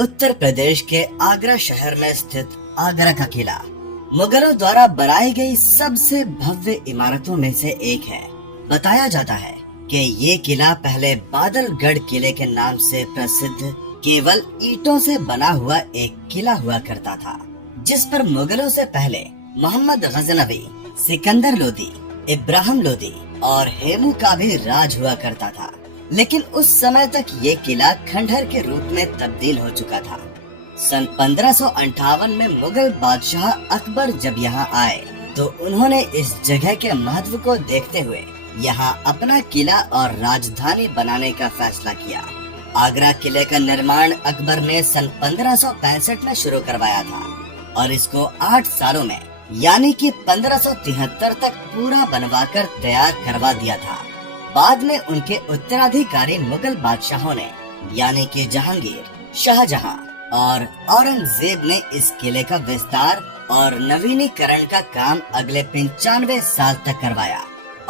उत्तर प्रदेश के आगरा शहर में स्थित आगरा का किला मुगलों द्वारा बनाई गई सबसे भव्य इमारतों में से एक है। बताया जाता है कि ये किला पहले बादलगढ़ किले के नाम से प्रसिद्ध केवल ईंटों से बना हुआ एक किला हुआ करता था, जिस पर मुगलों से पहले मोहम्मद गजनवी, सिकंदर लोदी, इब्राहिम लोदी और हेमू का भी राज हुआ करता था। लेकिन उस समय तक ये किला खंडहर के रूप में तब्दील हो चुका था। सन 1558 में मुगल बादशाह अकबर जब यहाँ आए तो उन्होंने इस जगह के महत्व को देखते हुए यहाँ अपना किला और राजधानी बनाने का फैसला किया। आगरा किले का निर्माण अकबर ने सन 1565 में शुरू करवाया था और इसको 8 सालों में यानी कि 1573 तक पूरा बनवाकर तैयार करवा दिया था। बाद में उनके उत्तराधिकारी मुगल बादशाहों ने यानी कि जहांगीर, शाहजहां और औरंगजेब ने इस किले का विस्तार और नवीनीकरण का काम अगले 95 साल तक करवाया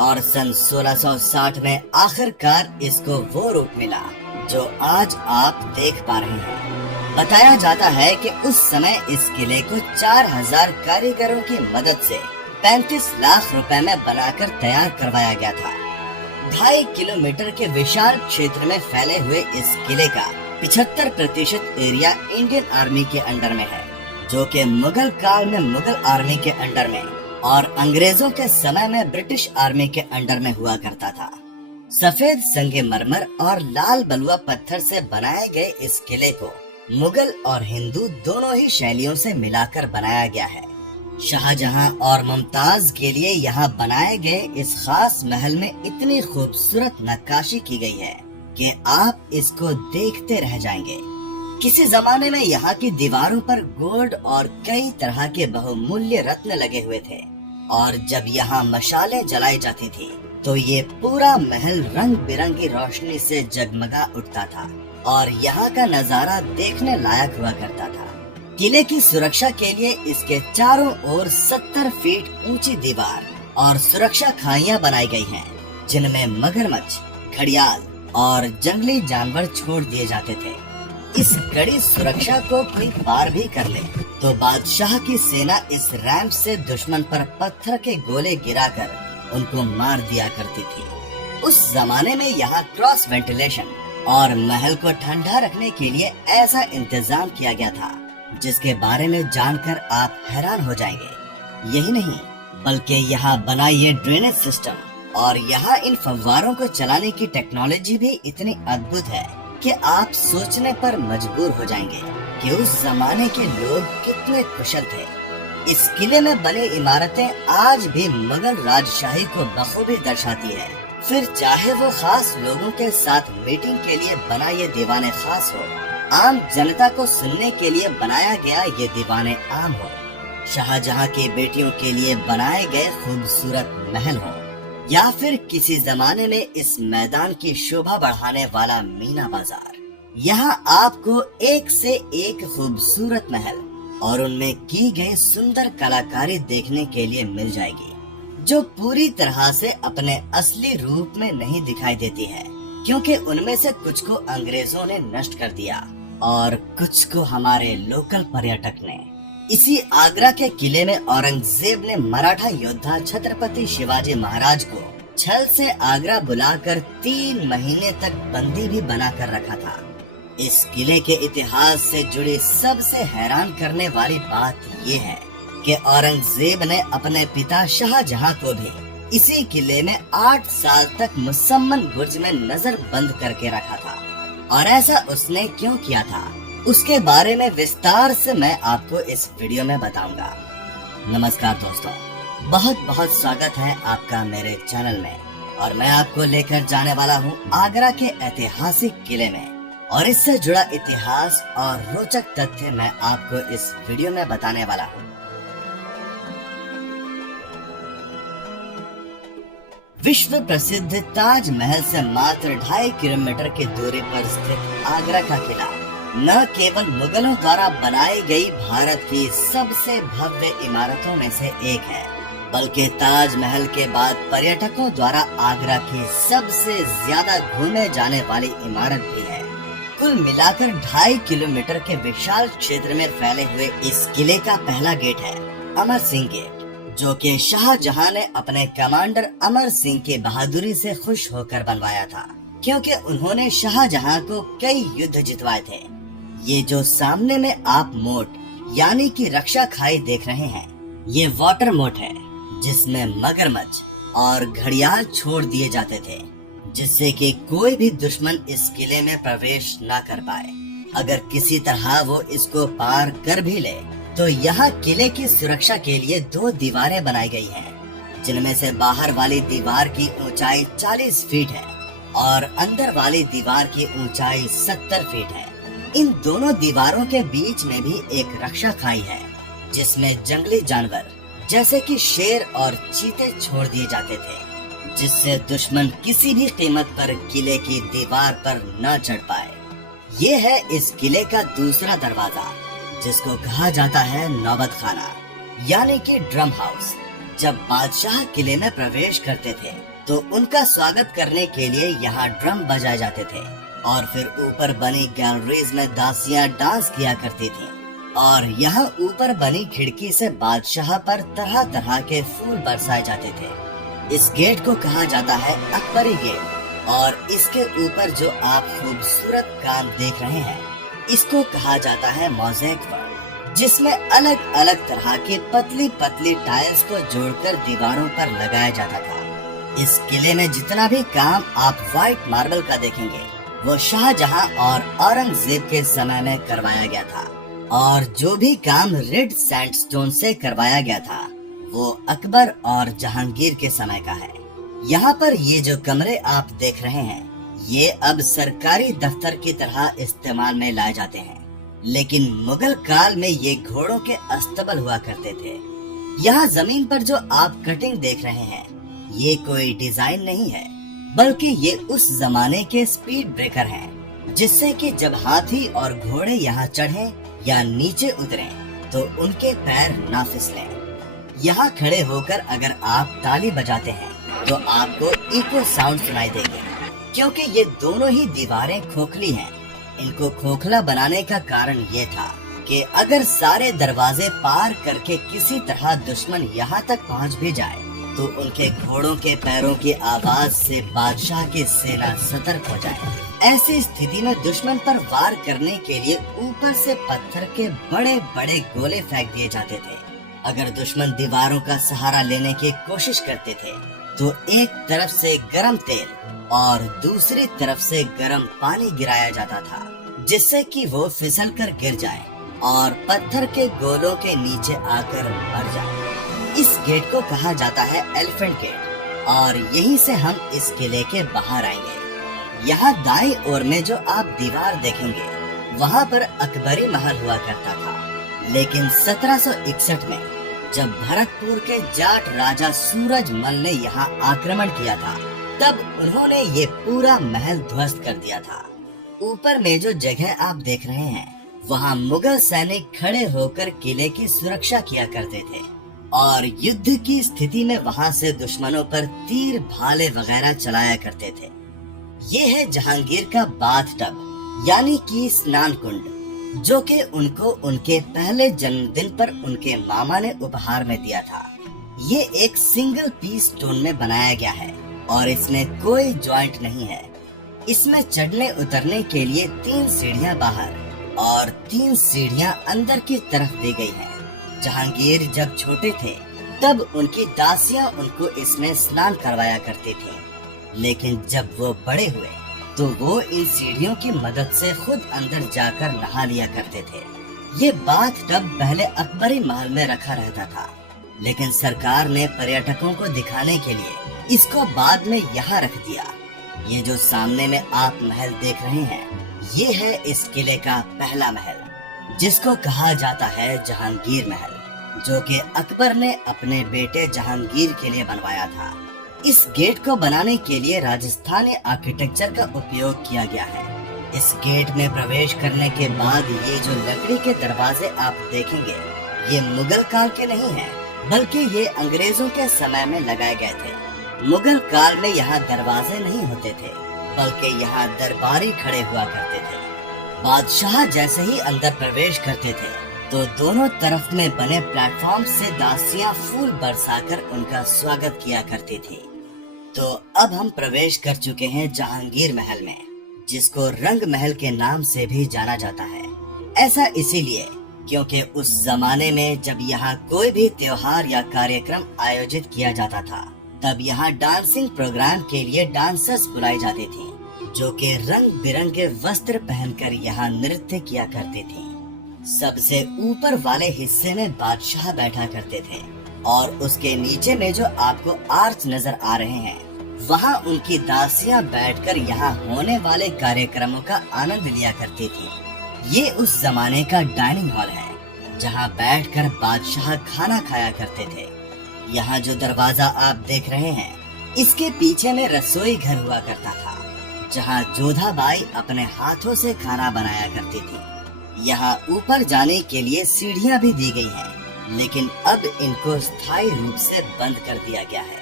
और सन 1660 में आखिरकार इसको वो रूप मिला जो आज आप देख पा रहे हैं। बताया जाता है कि उस समय इस किले को 4000 कारीगरों की मदद से 35 लाख रुपए में बनाकर तैयार करवाया गया था। 2.5 किलोमीटर के विशाल क्षेत्र में फैले हुए इस किले का 75% एरिया इंडियन आर्मी के अंडर में है, जो कि मुगल काल में मुगल आर्मी के अंडर में और अंग्रेजों के समय में ब्रिटिश आर्मी के अंडर में हुआ करता था। सफेद संगमरमर और लाल बलुआ पत्थर से बनाए गए इस किले को मुगल और हिंदू दोनों ही शैलियों से मिलाकर बनाया गया है। शाहजहां और मुमताज के लिए यहाँ बनाए गए इस खास महल में इतनी खूबसूरत नक्काशी की गई है कि आप इसको देखते रह जाएंगे। किसी जमाने में यहाँ की दीवारों पर गोल्ड और कई तरह के बहुमूल्य रत्न लगे हुए थे और जब यहाँ मशालें जलाई जाती थी तो ये पूरा महल रंग बिरंगी रोशनी से जगमगा उठता था और यहाँ का नजारा देखने लायक हुआ करता था। किले की सुरक्षा के लिए इसके चारों ओर 70 फीट ऊंची दीवार और सुरक्षा खाइयां बनाई गई हैं, जिनमें मगरमच्छ, घड़ियाल और जंगली जानवर छोड़ दिए जाते थे। इस कड़ी सुरक्षा को कोई पार भी कर ले तो बादशाह की सेना इस रैंप से दुश्मन पर पत्थर के गोले गिराकर उनको मार दिया करती थी। उस जमाने में यहाँ क्रॉस वेंटिलेशन और महल को ठंडा रखने के लिए ऐसा इंतजाम किया गया था जिसके बारे में जानकर आप हैरान हो जाएंगे। यही नहीं बल्कि यहाँ बना ये ड्रेनेज सिस्टम और यहाँ इन फव्वारों को चलाने की टेक्नोलॉजी भी इतनी अद्भुत है कि आप सोचने पर मजबूर हो जाएंगे कि उस जमाने के लोग कितने कुशल थे। इस किले में बनी इमारतें आज भी मुगल राजशाही को बखूबी दर्शाती है, फिर चाहे वो खास लोगों के साथ मीटिंग के लिए बना ये दीवाने खास हो, आम जनता को सुनने के लिए बनाया गया ये दीवाने आम हो, शाहजहां की बेटियों के लिए बनाए गए खूबसूरत महल हो, या फिर किसी जमाने में इस मैदान की शोभा बढ़ाने वाला मीना बाजार। यहाँ आपको एक से एक खूबसूरत महल और उनमें की गई सुंदर कलाकारी देखने के लिए मिल जाएगी, जो पूरी तरह से अपने असली रूप में नहीं दिखाई देती है, क्योंकि उनमें से कुछ को अंग्रेजों ने नष्ट कर दिया और कुछ को हमारे लोकल पर्यटक ने। इसी आगरा के किले में औरंगजेब ने मराठा योद्धा छत्रपति शिवाजी महाराज को छल से आगरा बुलाकर 3 महीने तक बंदी भी बना कर रखा था। इस किले के इतिहास से जुड़ी सबसे हैरान करने वाली बात ये है कि औरंगजेब ने अपने पिता शाहजहां को भी इसी किले में 8 साल तक मुसम्मन बुर्ज में नजर बंद करके रखा था। और ऐसा उसने क्यों किया था, उसके बारे में विस्तार से मैं आपको इस वीडियो में बताऊंगा। नमस्कार दोस्तों, बहुत बहुत स्वागत है आपका मेरे चैनल में और मैं आपको लेकर जाने वाला हूं आगरा के ऐतिहासिक किले में और इससे जुड़ा इतिहास और रोचक तथ्य मैं आपको इस वीडियो में बताने वाला हूं। विश्व प्रसिद्ध ताजमहल से मात्र 2.5 किलोमीटर की दूरी पर स्थित आगरा का किला न केवल मुगलों द्वारा बनाई गई भारत की सबसे भव्य इमारतों में से एक है, बल्कि ताजमहल के बाद पर्यटकों द्वारा आगरा की सबसे ज्यादा घूमे जाने वाली इमारत भी है। कुल मिलाकर 2.5 किलोमीटर के विशाल क्षेत्र में फैले हुए इस किले का पहला गेट है अमर सिंह गेट, जो कि शाहजहां ने अपने कमांडर अमर सिंह की बहादुरी से खुश होकर बनवाया था, क्योंकि उन्होंने शाहजहां को कई युद्ध जितवाए थे। ये जो सामने में आप मोट यानी कि रक्षा खाई देख रहे हैं, ये वाटर मोट है, जिसमें मगरमच्छ और घड़ियाल छोड़ दिए जाते थे, जिससे कि कोई भी दुश्मन इस किले में प्रवेश न कर पाए। अगर किसी तरह वो इसको पार कर भी ले, तो यहाँ किले की सुरक्षा के लिए 2 दीवारें बनाई गई हैं, जिनमें से बाहर वाली दीवार की ऊंचाई 40 फीट है और अंदर वाली दीवार की ऊंचाई 70 फीट है। इन दोनों दीवारों के बीच में भी एक रक्षा खाई है, जिसमें जंगली जानवर जैसे कि शेर और चीते छोड़ दिए जाते थे, जिससे दुश्मन किसी भी कीमत पर किले की दीवार पर न चढ़ पाए। ये है इस किले का दूसरा दरवाजा, जिसको कहा जाता है नौबत खाना यानी कि ड्रम हाउस। जब बादशाह किले में प्रवेश करते थे, तो उनका स्वागत करने के लिए यहाँ ड्रम बजाए जाते थे और फिर ऊपर बनी गैलरीज में दासियां डांस किया करती थीं। और यहाँ ऊपर बनी खिड़की से बादशाह पर तरह तरह के फूल बरसाए जाते थे। इस गेट को कहा जाता है अकबरी गेट, और इसके ऊपर जो आप खूबसूरत काम देख रहे हैं, इसको कहा जाता है मोज़ेक वर्क, जिसमें अलग अलग तरह के पतली पतली टाइल्स को जोड़कर दीवारों पर लगाया जाता था। इस किले में जितना भी काम आप व्हाइट मार्बल का देखेंगे, वो शाहजहां और औरंगजेब के समय में करवाया गया था, और जो भी काम रेड सैंडस्टोन से करवाया गया था, वो अकबर और जहांगीर के समय का है। यहाँ पर ये जो कमरे आप देख रहे हैं, ये अब सरकारी दफ्तर की तरह इस्तेमाल में लाए जाते हैं, लेकिन मुगल काल में ये घोड़ों के अस्तबल हुआ करते थे। यहाँ जमीन पर जो आप कटिंग देख रहे हैं, ये कोई डिजाइन नहीं है, बल्कि ये उस जमाने के स्पीड ब्रेकर हैं, जिससे कि जब हाथी और घोड़े यहाँ चढ़े या नीचे उतरे, तो उनके पैर ना फिसलें। यहाँ खड़े होकर अगर आप ताली बजाते हैं, तो आपको इको साउंड सुनाई देंगे, क्योंकि ये दोनों ही दीवारें खोखली हैं। इनको खोखला बनाने का कारण ये था कि अगर सारे दरवाजे पार करके किसी तरह दुश्मन यहाँ तक पहुँच भी जाए, तो उनके घोड़ों के पैरों की आवाज से बादशाह की सेना सतर्क हो जाए। ऐसी स्थिति में दुश्मन पर वार करने के लिए ऊपर से पत्थर के बड़े बड़े गोले फेंक दिए जाते थे। अगर दुश्मन दीवारों का सहारा लेने की कोशिश करते थे, तो एक तरफ से गर्म तेल और दूसरी तरफ से गर्म पानी गिराया जाता था, जिससे कि वो फिसल कर गिर जाए और पत्थर के गोलों के नीचे आकर मर जाए। इस गेट को कहा जाता है एलिफेंट गेट, और यहीं से हम इस किले के बाहर आएंगे। यहाँ दाईं ओर में जो आप दीवार देखेंगे, वहाँ पर अकबरी महल हुआ करता था, लेकिन 1761 में जब भरतपुर के जाट राजा सूरजमल ने यहाँ आक्रमण किया था, तब उन्होंने ये पूरा महल ध्वस्त कर दिया था। ऊपर में जो जगह आप देख रहे हैं, वहाँ मुगल सैनिक खड़े होकर किले की सुरक्षा किया करते थे, और युद्ध की स्थिति में वहाँ से दुश्मनों पर तीर भाले वगैरह चलाया करते थे। ये है जहांगीर का बाथ टब यानी कि स्नान कुंड, जो कि उनको उनके पहले जन्मदिन पर उनके मामा ने उपहार में दिया था। ये एक सिंगल पीस स्टोन में बनाया गया है और इसमें कोई जॉइंट नहीं है। इसमें चढ़ने उतरने के लिए 3 सीढ़ियां बाहर और 3 सीढ़ियां अंदर की तरफ दी गई हैं। जहांगीर जब छोटे थे, तब उनकी दासियां उनको इसमें स्नान करवाया करती थी, लेकिन जब वो बड़े हुए, तो वो इन सीढ़ियों की मदद से खुद अंदर जाकर नहा लिया करते थे। ये बाथ टब पहले अकबरी महल में रखा रहता था, लेकिन सरकार ने पर्यटकों को दिखाने के लिए इसको बाद में यहाँ रख दिया। ये जो सामने में आप महल देख रहे हैं, ये है इस किले का पहला महल, जिसको कहा जाता है जहांगीर महल, जो कि अकबर ने अपने बेटे जहांगीर के लिए बनवाया था। इस गेट को बनाने के लिए राजस्थानी आर्किटेक्चर का उपयोग किया गया है। इस गेट में प्रवेश करने के बाद ये जो लकड़ी के दरवाजे आप देखेंगे, ये मुगल काल के नहीं हैं, बल्कि ये अंग्रेजों के समय में लगाए गए थे। मुगल काल में यहाँ दरवाजे नहीं होते थे, बल्कि यहाँ दरबारी खड़े हुआ करते थे। बादशाह जैसे ही अंदर प्रवेश करते थे तो दोनों तरफ में बने प्लेटफॉर्म से दासियां फूल बरसाकर उनका स्वागत किया करती थी। तो अब हम प्रवेश कर चुके हैं जहांगीर महल में, जिसको रंग महल के नाम से भी जाना जाता है। ऐसा इसीलिए क्योंकि उस जमाने में जब यहाँ कोई भी त्योहार या कार्यक्रम आयोजित किया जाता था, तब यहाँ डांसिंग प्रोग्राम के लिए डांसर्स बुलाई जाती थी, जो कि रंग बिरंगे वस्त्र पहनकर यहाँ नृत्य किया करते थे। सबसे ऊपर वाले हिस्से में बादशाह बैठा करते थे और उसके नीचे में जो आपको आर्च नजर आ रहे हैं, वहाँ उनकी दासियां बैठकर यहाँ होने वाले कार्यक्रमों का आनंद लिया करती थी। ये उस जमाने का डाइनिंग हॉल है, जहाँ बैठकर बादशाह खाना खाया करते थे। यहाँ जो दरवाजा आप देख रहे हैं, इसके पीछे में रसोई घर हुआ करता था, जहाँ जोधाबाई अपने हाथों से खाना बनाया करती थी। यहाँ ऊपर जाने के लिए सीढ़ियाँ भी दी गई हैं, लेकिन अब इनको स्थायी रूप से बंद कर दिया गया है।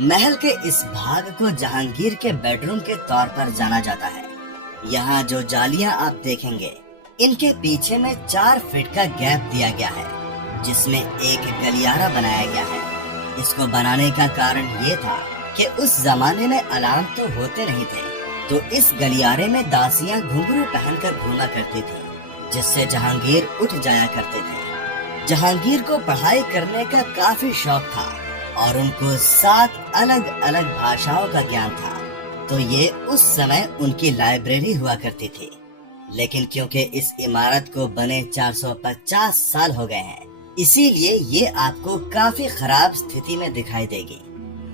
महल के इस भाग को जहांगीर के बेडरूम के तौर पर जाना जाता है। यहाँ जो जालियां आप देखेंगे, इनके पीछे में 4 फीट का गैप दिया गया है, जिसमें एक गलियारा बनाया गया है। इसको बनाने का कारण ये था कि उस जमाने में अलार्म तो होते नहीं थे, तो इस गलियारे में दासियां घुंघरू पहनकर घूमा करती थी, जिससे जहांगीर उठ जाया करते थे। जहांगीर को पढ़ाई करने का काफी शौक था और उनको 7 अलग अलग भाषाओं का ज्ञान था, तो ये उस समय उनकी लाइब्रेरी हुआ करती थी। लेकिन क्योंकि इस इमारत को बने 450 साल हो गए हैं, इसीलिए ये आपको काफी खराब स्थिति में दिखाई देगी।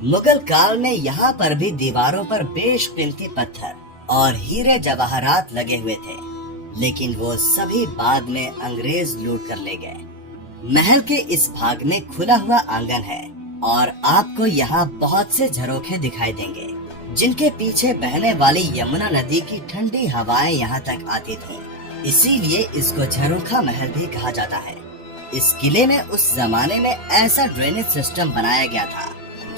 मुगल काल में यहाँ पर भी दीवारों पर बेशकीमती पत्थर और हीरे जवाहरात लगे हुए थे, लेकिन वो सभी बाद में अंग्रेज लूट कर ले गए। महल के इस भाग में खुला हुआ आंगन है और आपको यहाँ बहुत से झरोखे दिखाई देंगे, जिनके पीछे बहने वाली यमुना नदी की ठंडी हवाएं यहाँ तक आती थीं। इसीलिए इसको झरोखा महल भी कहा जाता है। इस किले में उस जमाने में ऐसा ड्रेनेज सिस्टम बनाया गया था,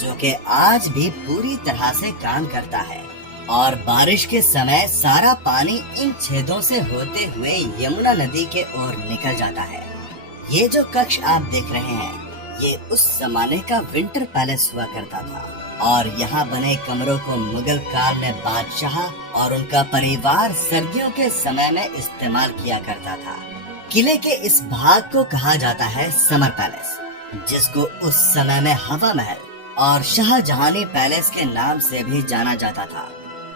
जो कि आज भी पूरी तरह से काम करता है और बारिश के समय सारा पानी इन छेदों से होते हुए यमुना नदी के ओर निकल जाता है। ये जो कक्ष आप देख रहे हैं, ये उस जमाने का विंटर पैलेस हुआ करता था और यहाँ बने कमरों को मुगल काल में बादशाह और उनका परिवार सर्दियों के समय में इस्तेमाल किया करता था। किले के इस भाग को कहा जाता है समर पैलेस, जिसको उस समय में हवा महल और शाहजहानी पैलेस के नाम से भी जाना जाता था।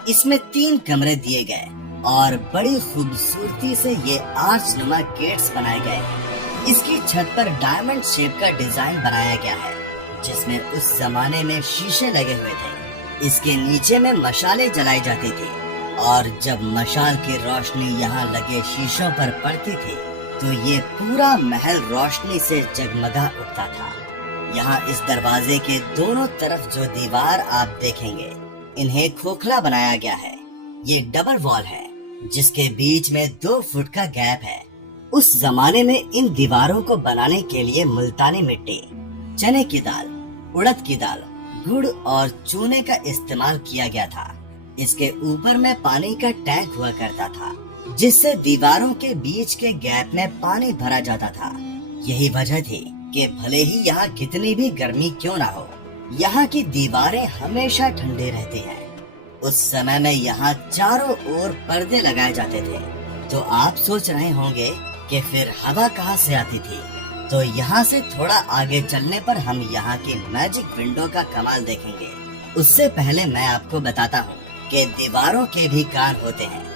इसमें 3 कमरे दिए गए और बड़ी खूबसूरती से ये आर्चनुमा गेट्स बनाए गए हैं। इसकी छत पर डायमंड शेप का डिजाइन बनाया गया है, जिसमें उस जमाने में शीशे लगे हुए थे। इसके नीचे में मशालें जलाई जाती थी और जब मशाल की रोशनी यहाँ लगे शीशों पर पड़ती थी, तो ये पूरा महल रोशनी से जगमगा उठता था। यहाँ इस दरवाजे के दोनों तरफ जो दीवार आप देखेंगे, इन्हें खोखला बनाया गया है। ये डबल वॉल है, जिसके बीच में 2 फुट का गैप है। उस जमाने में इन दीवारों को बनाने के लिए मुल्तानी मिट्टी, चने की दाल, उड़द की दाल, गुड़ और चूने का इस्तेमाल किया गया था। इसके ऊपर में पानी का टैंक हुआ करता था, जिससे दीवारों के बीच के गैप में पानी भरा जाता था। यही वजह थी कि भले ही यहाँ कितनी भी गर्मी क्यों ना हो, यहाँ की दीवारें हमेशा ठंडी रहती हैं। उस समय में यहाँ चारों ओर पर्दे लगाए जाते थे। तो आप सोच रहे होंगे कि फिर हवा कहाँ से आती थी? तो यहाँ से थोड़ा आगे चलने पर हम यहाँ की मैजिक विंडो का कमाल देखेंगे। उससे पहले मैं आपको बताता हूँ कि दीवारों के भी कान होते हैं।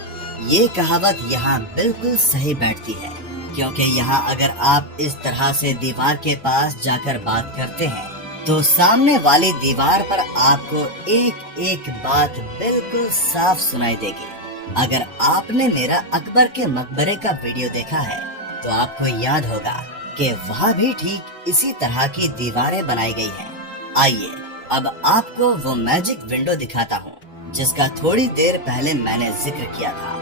ये कहावत यहाँ बिल्कुल सही बैठती है, क्योंकि यहाँ अगर आप इस तरह से दीवार के पास जाकर बात करते हैं, तो सामने वाली दीवार पर आपको एक एक बात बिल्कुल साफ सुनाई देगी। अगर आपने मेरा अकबर के मकबरे का वीडियो देखा है, तो आपको याद होगा कि वहाँ भी ठीक इसी तरह की दीवारें बनाई गई हैं। आइए अब आपको वो मैजिक विंडो दिखाता हूँ, जिसका थोड़ी देर पहले मैंने जिक्र किया था।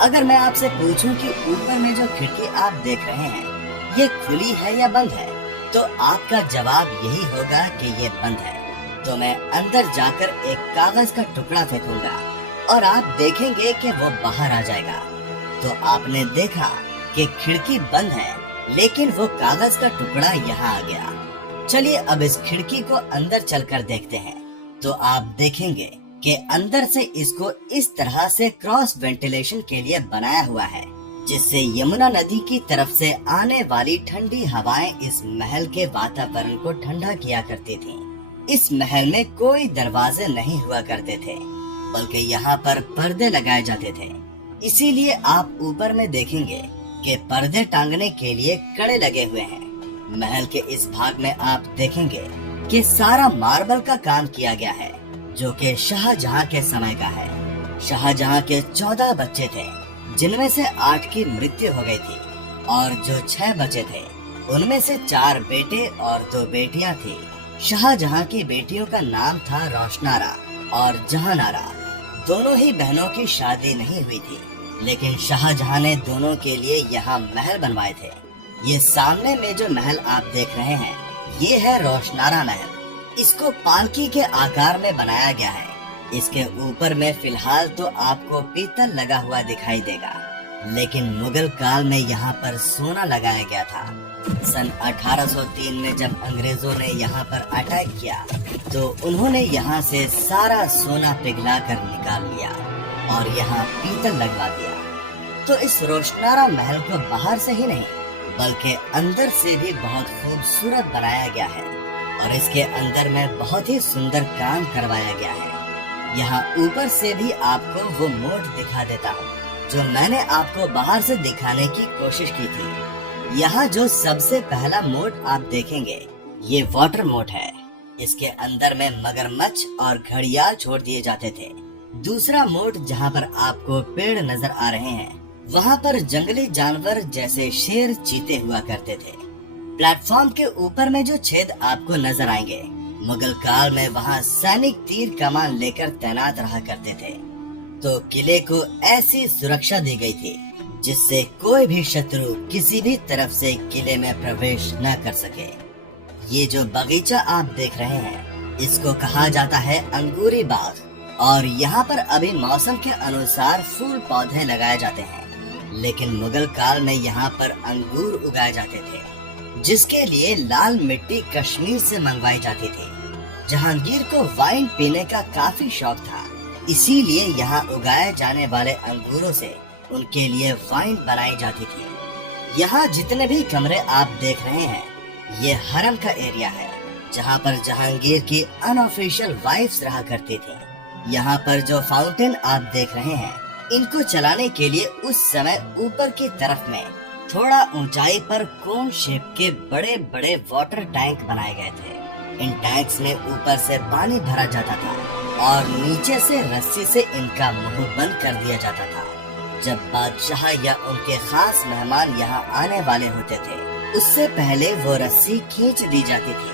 अगर मैं आपसे पूछूं कि ऊपर में जो खिड़की आप देख रहे हैं, ये खुली है या बंद है, तो आपका जवाब यही होगा कि ये बंद है। तो मैं अंदर जाकर एक कागज का टुकड़ा फेंकूंगा और आप देखेंगे कि वो बाहर आ जाएगा। तो आपने देखा कि खिड़की बंद है, लेकिन वो कागज का टुकड़ा यहाँ आ गया। चलिए अब इस खिड़की को अंदर चलकर देखते हैं। तो आप देखेंगे कि अंदर से इसको इस तरह से क्रॉस वेंटिलेशन के लिए बनाया हुआ है, जिससे यमुना नदी की तरफ से आने वाली ठंडी हवाएं इस महल के वातावरण को ठंडा किया करती थीं। इस महल में कोई दरवाजे नहीं हुआ करते थे, बल्कि यहाँ पर पर्दे लगाए जाते थे। इसीलिए आप ऊपर में देखेंगे कि पर्दे टांगने के लिए कड़े लगे हुए हैं। महल के इस भाग में आप देखेंगे कि सारा मार्बल का काम किया गया है, जो कि शाहजहां के समय का है। शाहजहां के 14 बच्चे थे, जिनमें से 8 की मृत्यु हो गई थी, और जो 6 बचे थे उनमें से 4 बेटे और 2 बेटियां थी। शाहजहां की बेटियों का नाम था रोशनारा और जहानारा। दोनों ही बहनों की शादी नहीं हुई थी, लेकिन शाहजहां ने दोनों के लिए यहाँ महल बनवाए थे। ये सामने में जो महल आप देख रहे हैं, ये है रोशनारा महल। इसको पालकी के आकार में बनाया गया है। इसके ऊपर में फिलहाल तो आपको पीतल लगा हुआ दिखाई देगा, लेकिन मुगल काल में यहाँ पर सोना लगाया गया था। सन 1803 में जब अंग्रेजों ने यहाँ पर अटैक किया, तो उन्होंने यहाँ से सारा सोना पिघला कर निकाल लिया और यहाँ पीतल लगवा दिया। तो इस रोशनारा महल को बाहर से ही नहीं, बल्कि अंदर से भी बहुत खूबसूरत बनाया गया है, और इसके अंदर में बहुत ही सुंदर काम करवाया गया है। यहाँ ऊपर से भी आपको वो मोट दिखा देता हूँ, जो मैंने आपको बाहर से दिखाने की कोशिश की थी। यहाँ जो सबसे पहला मोट आप देखेंगे, ये वाटर मोट है। इसके अंदर में मगरमच्छ और घड़ियाल छोड़ दिए जाते थे। दूसरा मोट जहाँ पर आपको पेड़ नजर आ रहे हैं, वहाँ पर जंगली जानवर जैसे शेर, चीते हुआ करते थे। प्लेटफॉर्म के ऊपर में जो छेद आपको नजर आएंगे, मुगल काल में वहाँ सैनिक तीर कमान लेकर तैनात रहा करते थे। तो किले को ऐसी सुरक्षा दी गई थी, जिससे कोई भी शत्रु किसी भी तरफ से किले में प्रवेश न कर सके। ये जो बगीचा आप देख रहे हैं, इसको कहा जाता है अंगूरी बाग, और यहाँ पर अभी मौसम के अनुसार फूल पौधे लगाए जाते हैं। लेकिन मुगल काल में यहाँ पर अंगूर उगाए जाते थे, जिसके लिए लाल मिट्टी कश्मीर से मंगवाई जाती थी। जहांगीर को वाइन पीने का काफी शौक था, इसीलिए यहाँ उगाए जाने वाले अंगूरों से उनके लिए वाइन बनाई जाती थी। यहाँ जितने भी कमरे आप देख रहे हैं, ये हरम का एरिया है, जहाँ पर जहांगीर की अनऑफिशियल वाइफ्स रहा करती थी। यहाँ पर जो फाउंटेन आप देख रहे हैं, इनको चलाने के लिए उस समय ऊपर की तरफ में थोड़ा ऊंचाई पर कोन शेप के बड़े बड़े वाटर टैंक बनाए गए थे। इन टैंक्स में ऊपर से पानी भरा जाता था और नीचे से रस्सी से इनका मुंह बंद कर दिया जाता था। जब बादशाह या उनके खास मेहमान यहाँ आने वाले होते थे, उससे पहले वो रस्सी खींच दी जाती थी,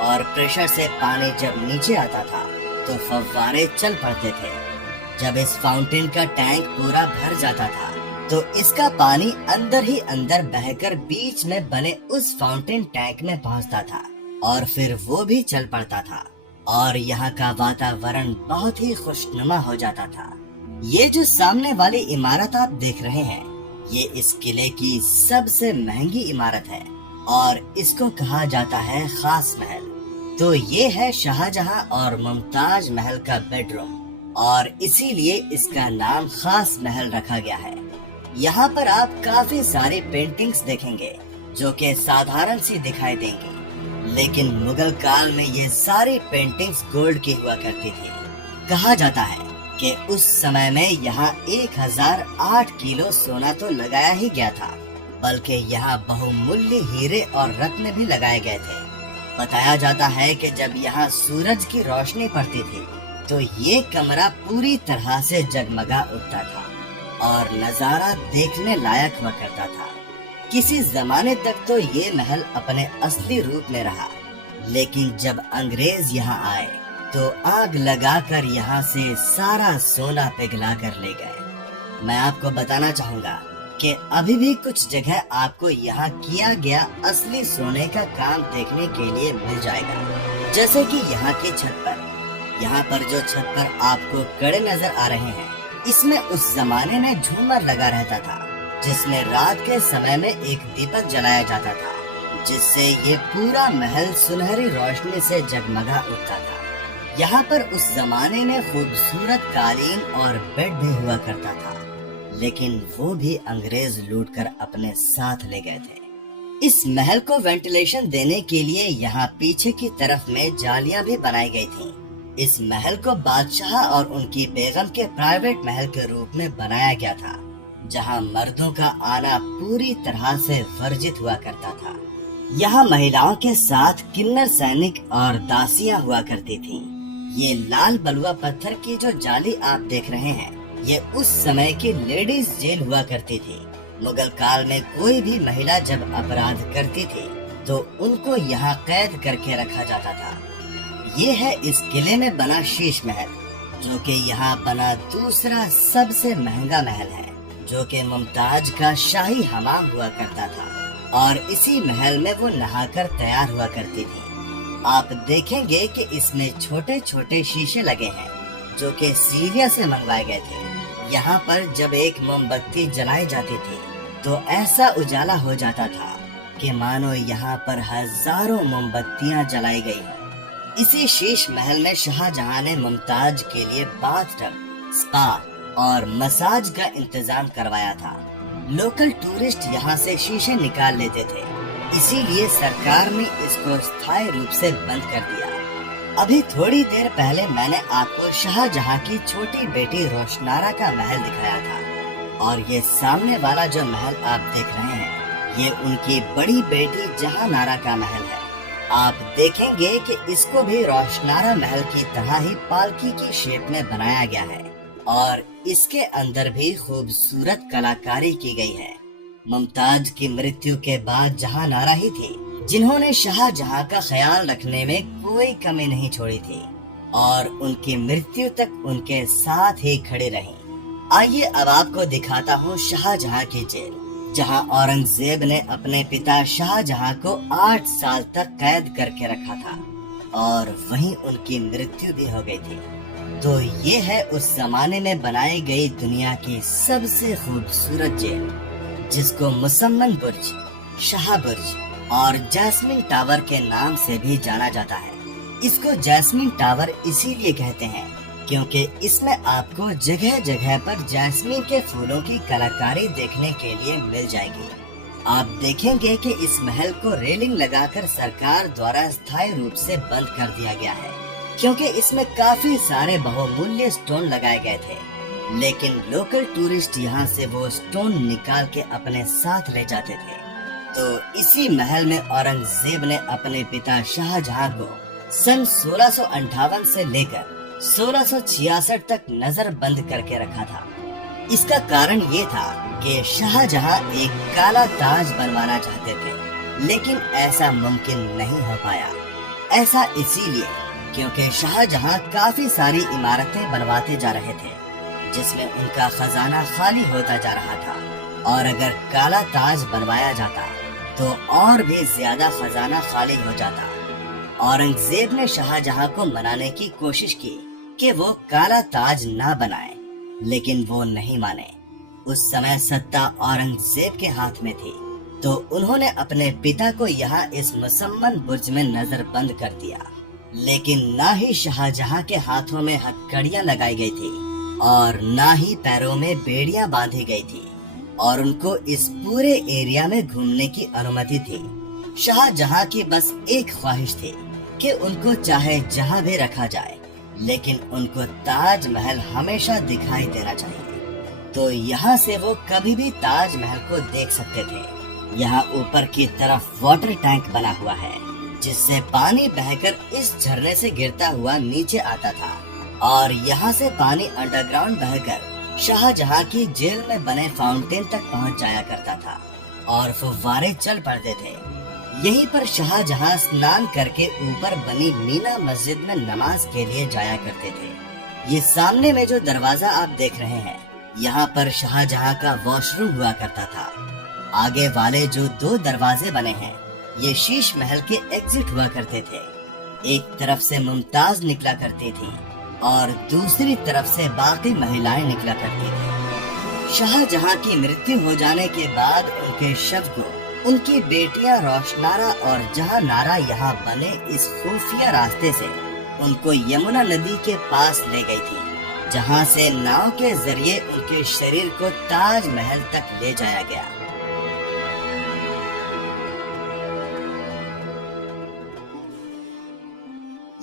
और प्रेशर से पानी जब नीचे आता था तो फव्वारे चल पड़ते थे। जब इस फाउंटेन का टैंक पूरा भर जाता था, तो इसका पानी अंदर ही अंदर बहकर बीच में बने उस फाउंटेन टैंक में पहुंचता था, और फिर वो भी चल पड़ता था, और यहाँ का वातावरण बहुत ही खुशनुमा हो जाता था। ये जो सामने वाली इमारत आप देख रहे हैं, ये इस किले की सबसे महंगी इमारत है, और इसको कहा जाता है खास महल। तो ये है शाहजहां और मुमताज महल का बेडरूम, और इसीलिए इसका नाम खास महल रखा गया है। यहाँ पर आप काफी सारी पेंटिंग्स देखेंगे, जो कि साधारण सी दिखाई देंगी, लेकिन मुगल काल में ये सारी पेंटिंग्स गोल्ड की हुआ करती थी। कहा जाता है कि उस समय में यहाँ 1008 किलो सोना तो लगाया ही गया था, बल्कि यहाँ बहुमूल्य हीरे और रत्न भी लगाए गए थे। बताया जाता है कि जब यहाँ सूरज की रोशनी पड़ती थी, तो ये कमरा पूरी तरह से जगमगा उठता था और नजारा देखने लायक हुआ करता था। किसी जमाने तक तो ये महल अपने असली रूप में रहा, लेकिन जब अंग्रेज यहाँ आए तो आग लगाकर यहाँ से सारा सोना पिघला कर ले गए। मैं आपको बताना चाहूँगा कि अभी भी कुछ जगह आपको यहाँ किया गया असली सोने का काम देखने के लिए मिल जाएगा। जैसे कि यहाँ की छत पर, यहाँ पर जो छत पर आपको कड़े नजर आ रहे हैं, इसमें उस जमाने में झूमर लगा रहता था, जिसमें रात के समय में एक दीपक जलाया जाता था, जिससे ये पूरा महल सुनहरी रोशनी से जगमगा उठता था। यहाँ पर उस जमाने में खूबसूरत कालीन और बेड भी हुआ करता था, लेकिन वो भी अंग्रेज लूटकर अपने साथ ले गए थे। इस महल को वेंटिलेशन देने के लिए यहाँ पीछे की तरफ में जालियां भी बनाई गई थीं। इस महल को बादशाह और उनकी बेगम के प्राइवेट महल के रूप में बनाया गया था, जहाँ मर्दों का आना पूरी तरह से वर्जित हुआ करता था। यहाँ महिलाओं के साथ किन्नर सैनिक और दासियां हुआ करती थीं। ये लाल बलुआ पत्थर की जो जाली आप देख रहे हैं, ये उस समय की लेडीज जेल हुआ करती थी। मुगल काल में कोई भी महिला जब अपराध करती थी तो उनको यहाँ कैद करके रखा जाता था। ये है इस किले में बना शीश महल, जो कि यहाँ बना दूसरा सबसे महंगा महल है, जो कि मुमताज का शाही हमाम हुआ करता था, और इसी महल में वो नहाकर तैयार हुआ करती थी। आप देखेंगे कि इसमें छोटे छोटे शीशे लगे हैं, जो कि सीरिया से मंगवाए गए थे। यहाँ पर जब एक मोमबत्ती जलाई जाती थी तो ऐसा उजाला हो जाता था कि मानो यहाँ पर हजारों मोमबत्तियाँ जलाई गई हैं। इसी शीश महल में शाहजहां ने मुमताज के लिए बाथटब, स्पा और मसाज का इंतजाम करवाया था। लोकल टूरिस्ट यहाँ से शीशे निकाल लेते थे, इसीलिए सरकार ने इसको स्थायी रूप से बंद कर दिया। अभी थोड़ी देर पहले मैंने आपको शाहजहां की छोटी बेटी रोशनारा का महल दिखाया था, और ये सामने वाला जो महल आप देख रहे हैं, ये उनकी बड़ी बेटी जहांनारा का महल है। आप देखेंगे कि इसको भी रोशनारा महल की तरह ही पालकी की शेप में बनाया गया है, और इसके अंदर भी खूबसूरत कलाकारी की गई है। मुमताज की मृत्यु के बाद जहांनारा ही थी जिन्होंने शाहजहां का ख्याल रखने में कोई कमी नहीं छोड़ी थी, और उनकी मृत्यु तक उनके साथ ही खड़ी रही। आइए अब आपको दिखाता हूँ शाहजहां की जेल, जहां औरंगजेब ने अपने पिता शाहजहां को 8 साल तक कैद करके रखा था, और वहीं उनकी मृत्यु भी हो गई थी। तो ये है उस जमाने में बनाई गई दुनिया की सबसे खूबसूरत जेल, जिसको मुसम्मन बुर्ज, शाह बुर्ज और जैस्मिन टावर के नाम से भी जाना जाता है। इसको जैस्मिन टावर इसीलिए कहते हैं क्योंकि इसमें आपको जगह जगह पर जैस्मिन के फूलों की कलाकारी देखने के लिए मिल जाएगी। आप देखेंगे कि इस महल को रेलिंग लगाकर सरकार द्वारा स्थायी रूप से बंद कर दिया गया है, क्योंकि इसमें काफी सारे बहुमूल्य स्टोन लगाए गए थे, लेकिन लोकल टूरिस्ट यहाँ से वो स्टोन निकाल के अपने साथ ले जाते थे। तो इसी महल में औरंगजेब ने अपने पिता शाहजहां को सन 1658 से लेकर 1666 तक नजर बंद करके रखा था। इसका कारण ये था कि शाहजहां एक काला ताज बनवाना चाहते थे, लेकिन ऐसा मुमकिन नहीं हो पाया। ऐसा इसीलिए क्योंकि शाहजहां काफी सारी इमारतें बनवाते जा रहे थे, जिसमें उनका खजाना खाली होता जा रहा था, और अगर काला ताज बनवाया जाता तो और भी ज्यादा खजाना खाली हो जाता। औरंगजेब ने शाहजहां को मनाने की कोशिश की कि वो काला ताज ना बनाए, लेकिन वो नहीं माने। उस समय सत्ता औरंगजेब के हाथ में थी, तो उन्होंने अपने पिता को यहाँ इस मुसम्मन बुर्ज में नजर बंद कर दिया। लेकिन ना ही शाहजहां के हाथों में हथकड़ियां लगाई गई थी और ना ही पैरों में बेड़ियां बांधी गई थी, और उनको इस पूरे एरिया में घूमने की अनुमति थी। शाहजहां की बस एक ख्वाहिश थी कि उनको चाहे जहां भी रखा जाए, लेकिन उनको ताजमहल हमेशा दिखाई देना चाहिए। तो यहाँ से वो कभी भी ताजमहल को देख सकते थे। यहाँ ऊपर की तरफ वाटर टैंक बना हुआ है, जिससे पानी बहकर इस झरने से गिरता हुआ नीचे आता था, और यहाँ से पानी अंडरग्राउंड बहकर शाहजहां की जेल में बने फाउंटेन तक पहुँच जाया करता था, और फुव्वारे चल पड़ते थे। यहीं पर शाहजहां स्नान करके ऊपर बनी मीना मस्जिद में नमाज के लिए जाया करते थे। ये सामने में जो दरवाजा आप देख रहे हैं, यहाँ पर शाहजहां का वॉशरूम हुआ करता था। आगे वाले जो 2 दरवाजे बने हैं, ये शीश महल के एग्जिट हुआ करते थे। एक तरफ से मुमताज निकला करती थी और दूसरी तरफ से बाकी महिलाएं निकला करती थी। शाहजहां की मृत्यु हो जाने के बाद उनके शव को उनकी बेटियां रोशनारा और जहांनारा यहाँ बने इस खुफिया रास्ते से उनको यमुना नदी के पास ले गई थी, जहाँ से नाव के जरिए उनके शरीर को ताजमहल तक ले जाया गया।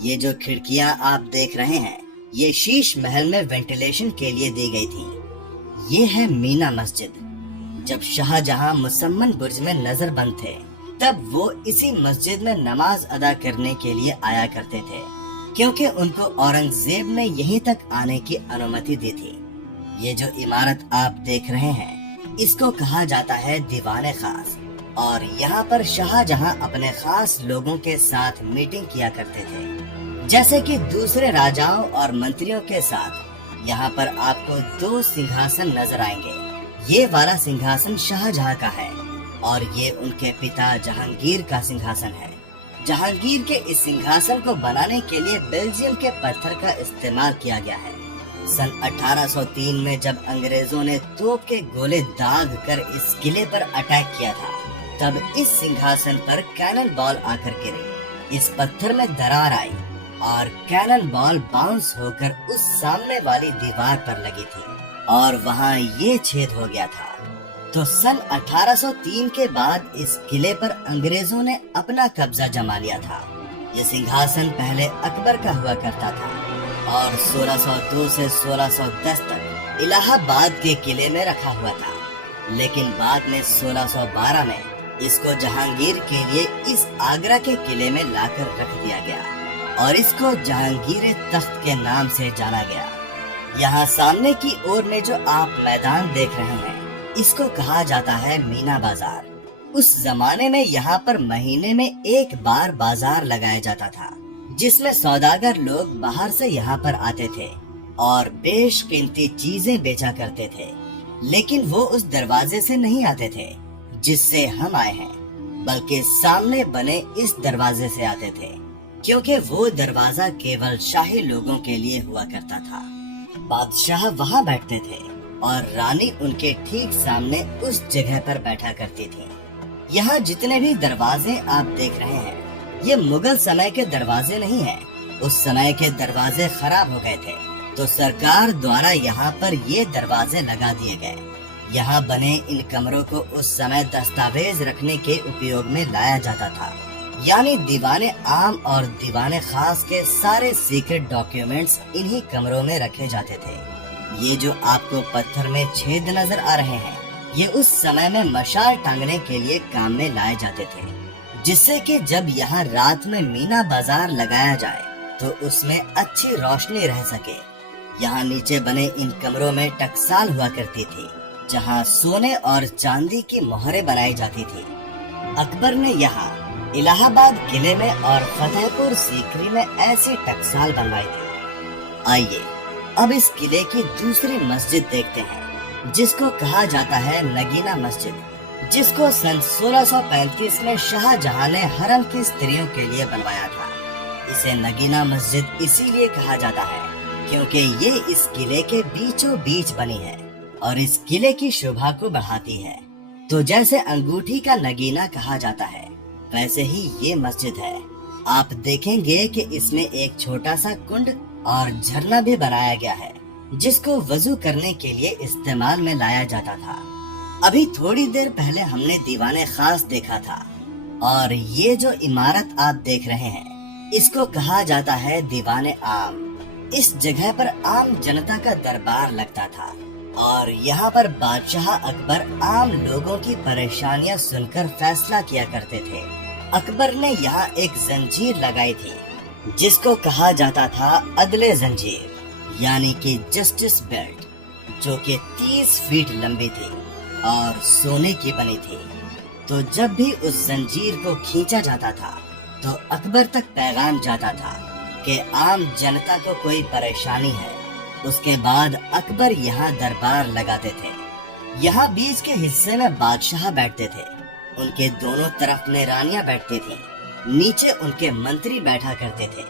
ये जो खिड़कियां आप देख रहे हैं, ये शीश महल में वेंटिलेशन के लिए दी गई थी। ये है मीना मस्जिद। जब शाहजहां मुसम्मन बुर्ज में नजरबंद थे, तब वो इसी मस्जिद में नमाज अदा करने के लिए आया करते थे, क्योंकि उनको औरंगजेब ने यहीं तक आने की अनुमति दी थी। ये जो इमारत आप देख रहे हैं, इसको कहा जाता है दीवाने खास, और यहाँ पर शाहजहां अपने खास लोगों के साथ मीटिंग किया करते थे, जैसे कि दूसरे राजाओं और मंत्रियों के साथ। यहाँ पर आपको 2 सिंहासन नजर आएंगे। ये वाला सिंहासन शाहजहां का है और ये उनके पिता जहांगीर का सिंहासन है। जहांगीर के इस सिंहासन को बनाने के लिए बेल्जियम के पत्थर का इस्तेमाल किया गया है। सन 1803 में जब अंग्रेजों ने तोप के गोले दाग कर इस किले पर अटैक किया था, तब इस सिंहासन पर कैनन बॉल आकर गिरी। इस पत्थर में दरार आई और कैनन बॉल बाउंस होकर उस सामने वाली दीवार पर लगी थी और वहाँ ये छेद हो गया था। तो सन 1803 के बाद इस किले पर अंग्रेजों ने अपना कब्जा जमा लिया था। ये सिंहासन पहले अकबर का हुआ करता था और 1602 से 1610 तक इलाहाबाद के किले में रखा हुआ था, लेकिन बाद में 1612 में इसको जहांगीर के लिए इस आगरा के किले में लाकर रख दिया गया और इसको जहांगीर तख्त के नाम से जाना गया। यहाँ सामने की ओर में जो आप मैदान देख रहे हैं, इसको कहा जाता है मीना बाजार। उस जमाने में यहाँ पर महीने में 1 बार बाजार लगाया जाता था, जिसमें सौदागर लोग बाहर से यहाँ पर आते थे और बेशकीमती चीजें बेचा करते थे। लेकिन वो उस दरवाजे से नहीं आते थे जिससे हम आए हैं, बल्कि सामने बने इस दरवाजे से आते थे, क्योंकि वो दरवाजा केवल शाही लोगों के लिए हुआ करता था। बादशाह वहाँ बैठते थे और रानी उनके ठीक सामने उस जगह पर बैठा करती थी। यहाँ जितने भी दरवाजे आप देख रहे हैं, ये मुगल समय के दरवाजे नहीं हैं। उस समय के दरवाजे खराब हो गए थे, तो सरकार द्वारा यहाँ पर ये दरवाजे लगा दिए गए। यहाँ बने इन कमरों को उस समय दस्तावेज रखने के उपयोग में लाया जाता था, यानी दीवाने आम और दीवाने खास के सारे सीक्रेट डॉक्यूमेंट्स इन्हीं कमरों में रखे जाते थे। ये जो आपको पत्थर में छेद नजर आ रहे हैं, ये उस समय में मशाल टांगने के लिए काम में लाए जाते थे, जिससे कि जब यहाँ रात में मीना बाजार लगाया जाए तो उसमें अच्छी रोशनी रह सके। यहाँ नीचे बने इन कमरों में टकसाल हुआ करती थी, जहाँ सोने और चांदी की मोहरें बनाई जाती थी। अकबर ने यहाँ इलाहाबाद किले में और फतेहपुर सीकरी में ऐसी टकसाल बनवाई थी। आइए अब इस किले की दूसरी मस्जिद देखते हैं, जिसको कहा जाता है नगीना मस्जिद, जिसको सन 1635 में शाहजहां ने हरम की स्त्रियों के लिए बनवाया था। इसे नगीना मस्जिद इसीलिए कहा जाता है क्योंकि ये इस किले के बीचों बीच बनी है और इस किले की शोभा को बढ़ाती है। तो जैसे अंगूठी का नगीना कहा जाता है, वैसे ही ये मस्जिद है। आप देखेंगे कि इसमें एक छोटा सा कुंड और झरना भी बनाया गया है, जिसको वजू करने के लिए इस्तेमाल में लाया जाता था। अभी थोड़ी देर पहले हमने दीवाने खास देखा था, और ये जो इमारत आप देख रहे हैं, इसको कहा जाता है दीवाने आम। इस जगह पर आम जनता का दरबार लगता था और यहाँ पर बादशाह अकबर आम लोगों की परेशानियाँ सुनकर फैसला किया करते थे। अकबर ने यहाँ एक जंजीर लगाई थी, जिसको कहा जाता था अदले जंजीर, यानी कि जस्टिस बेल्ट, जो कि 30 फीट लंबी थी और सोने की बनी थी। तो जब भी उस जंजीर को खींचा जाता था, तो अकबर तक पैगाम जाता था कि आम जनता को कोई परेशानी है उसके बाद अकबर यहाँ दरबार लगाते थे। यहाँ बीच के हिस्से में बादशाह बैठते थे, उनके दोनों तरफ में रानियां बैठती थीं, नीचे उनके मंत्री बैठा करते थे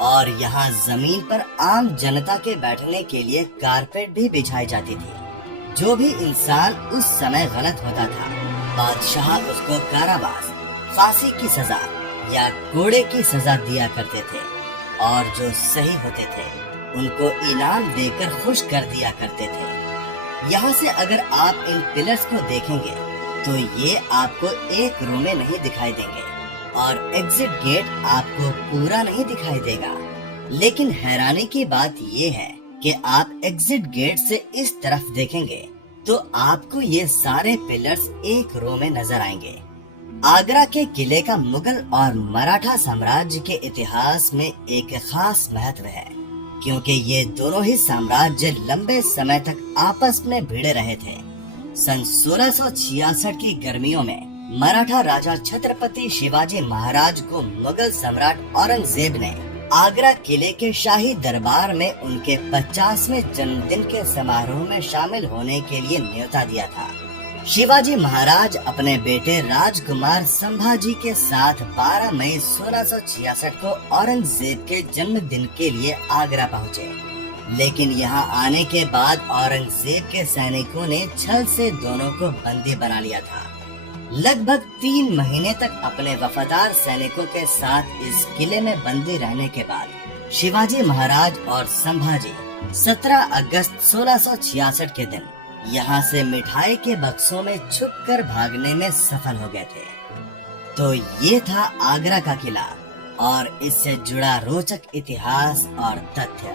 और यहाँ जमीन पर आम जनता के बैठने के लिए कारपेट भी बिछाई जाती थी। जो भी इंसान उस समय गलत होता था, बादशाह उसको कारावास, फांसी की सजा या कोड़े की सजा दिया करते थे और जो सही होते थे उनको इनाम देकर खुश कर दिया करते थे। यहाँ से अगर आप इन पिलर्स को देखेंगे तो ये आपको एक रो में नहीं दिखाई देंगे और एग्जिट गेट आपको पूरा नहीं दिखाई देगा। लेकिन हैरानी की बात ये है कि आप एग्जिट गेट से इस तरफ देखेंगे तो आपको ये सारे पिलर्स एक रो में नजर आएंगे। आगरा के किले का मुगल और मराठा साम्राज्य के इतिहास में एक खास महत्व है, क्योंकि ये दोनों ही साम्राज्य लंबे समय तक आपस में भिड़े रहे थे। सन 1666 की गर्मियों में मराठा राजा छत्रपति शिवाजी महाराज को मुगल सम्राट औरंगजेब ने आगरा किले के शाही दरबार में उनके 50वें जन्मदिन के समारोह में शामिल होने के लिए न्योता दिया था। शिवाजी महाराज अपने बेटे राजकुमार संभाजी के साथ 12 मई 1666 को औरंगजेब के जन्मदिन के लिए आगरा पहुँचे, लेकिन यहाँ आने के बाद औरंगजेब के सैनिकों ने छल से दोनों को बंदी बना लिया था। लगभग 3 महीने तक अपने वफादार सैनिकों के साथ इस किले में बंदी रहने के बाद शिवाजी महाराज और संभाजी 17 अगस्त 1666 के दिन यहाँ से मिठाई के बक्सों में छुपकर भागने में सफल हो गए थे। तो ये था आगरा का किला और इससे जुड़ा रोचक इतिहास और तथ्य।